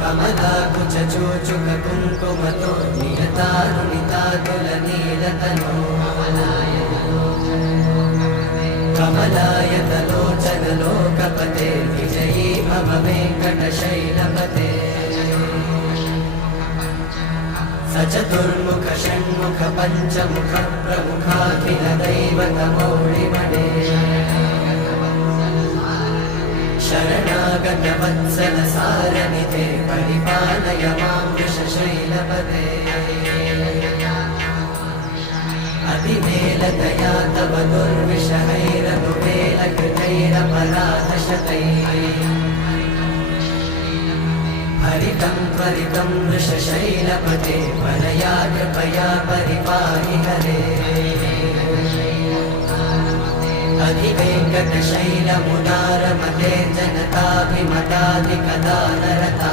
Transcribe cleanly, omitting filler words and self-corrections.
कमलाकुचूचुक कुङ्कुमतो नियतारुणितातुलनीलतनो कमलायतलोचन लोकपते विजयी भव वेङ्कटशैलपते सचतुर्मुख षण्मुख पञ्चमुख प्रमुखाखिल दैवतमौळिमणे शरणागत वत्सल सारनिधे परिपालय मां वृषशैलपते अतिवेलतया तव दुर्विषहैरनुवेलकृतैरपराधशतैः हरितं त्वरितं वृषशैलपते परया कृपया परिपाहि हरे अधिवेङ्कटशैलमुदारमते जनताभिमताधिकदानरता